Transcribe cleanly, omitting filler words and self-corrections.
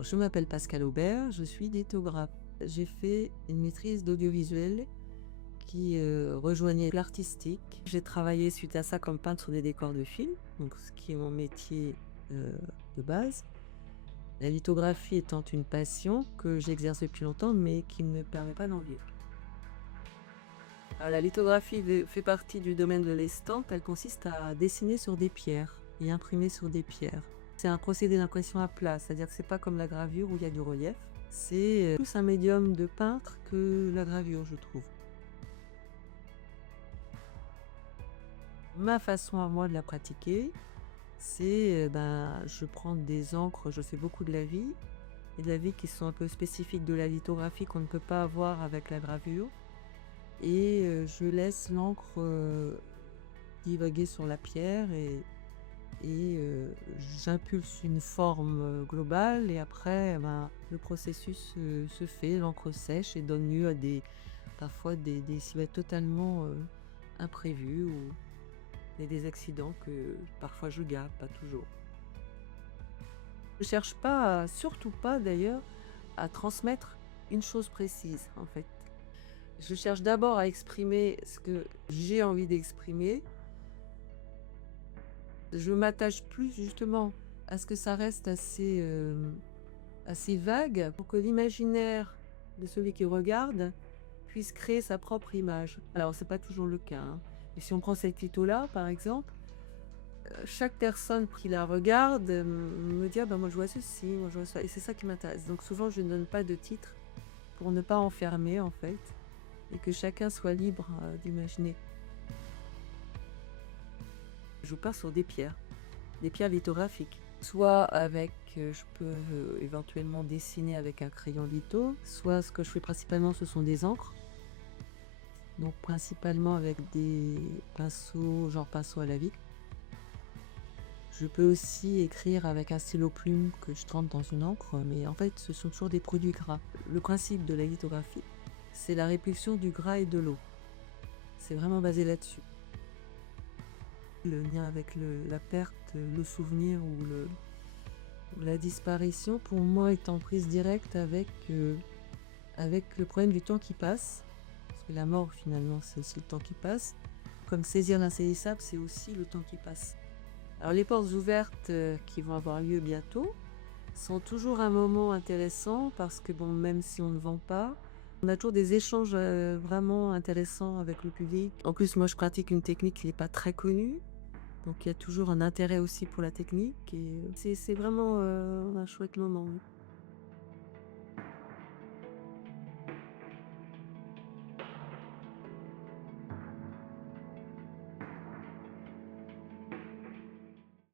Je m'appelle Pascal Aubert, je suis lithographe. J'ai fait une maîtrise d'audiovisuel qui rejoignait l'artistique. J'ai travaillé suite à ça comme peintre sur des décors de films, donc ce qui est mon métier de base. La lithographie étant une passion que j'exerce depuis longtemps, mais qui ne me permet pas d'en vivre. Alors, la lithographie fait partie du domaine de l'estampe. Elle consiste à dessiner sur des pierres et imprimer sur des pierres. C'est un procédé d'impression à plat, c'est-à-dire que c'est pas comme la gravure où il y a du relief. C'est plus un médium de peintre que la gravure, je trouve. Ma façon à moi de la pratiquer, c'est je prends des encres, je fais beaucoup de lavis, et de lavis qui sont un peu spécifiques de la lithographie qu'on ne peut pas avoir avec la gravure. Et je laisse l'encre divaguer sur la pierre et j'impulse une forme globale et après le processus se fait, l'encre sèche et donne lieu à parfois des silhouettes totalement imprévues ou des accidents que parfois je garde, pas toujours. Je cherche pas, surtout pas d'ailleurs, à transmettre une chose précise en fait. Je cherche d'abord à exprimer ce que j'ai envie d'exprimer. Je m'attache plus justement à ce que ça reste assez vague pour que l'imaginaire de celui qui regarde puisse créer sa propre image. Alors c'est pas toujours le cas, hein. Et si on prend cette litho-là par exemple, chaque personne qui la regarde me dit: «Ah bah moi je vois ceci, moi je vois ça» et c'est ça qui m'intéresse. Donc souvent je ne donne pas de titre pour ne pas enfermer en fait et que chacun soit libre d'imaginer. Je pars sur des pierres lithographiques. Soit avec, je peux éventuellement dessiner avec un crayon litho, soit ce que je fais principalement ce sont des encres. Donc principalement avec des pinceaux, genre pinceau à lavis. Je peux aussi écrire avec un stylo plume que je trempe dans une encre, mais en fait ce sont toujours des produits gras. Le principe de la lithographie, c'est la répulsion du gras et de l'eau. C'est vraiment basé là-dessus. Le lien avec la perte, le souvenir ou la disparition, pour moi, est en prise directe avec le problème du temps qui passe. Parce que la mort, finalement, c'est aussi le temps qui passe. Comme saisir l'insaisissable, c'est aussi le temps qui passe. Alors, les portes ouvertes qui vont avoir lieu bientôt sont toujours un moment intéressant parce que, bon, même si on ne vend pas, on a toujours des échanges vraiment intéressants avec le public. En plus, moi, je pratique une technique qui n'est pas très connue. Donc il y a toujours un intérêt aussi pour la technique et c'est vraiment un chouette moment, oui.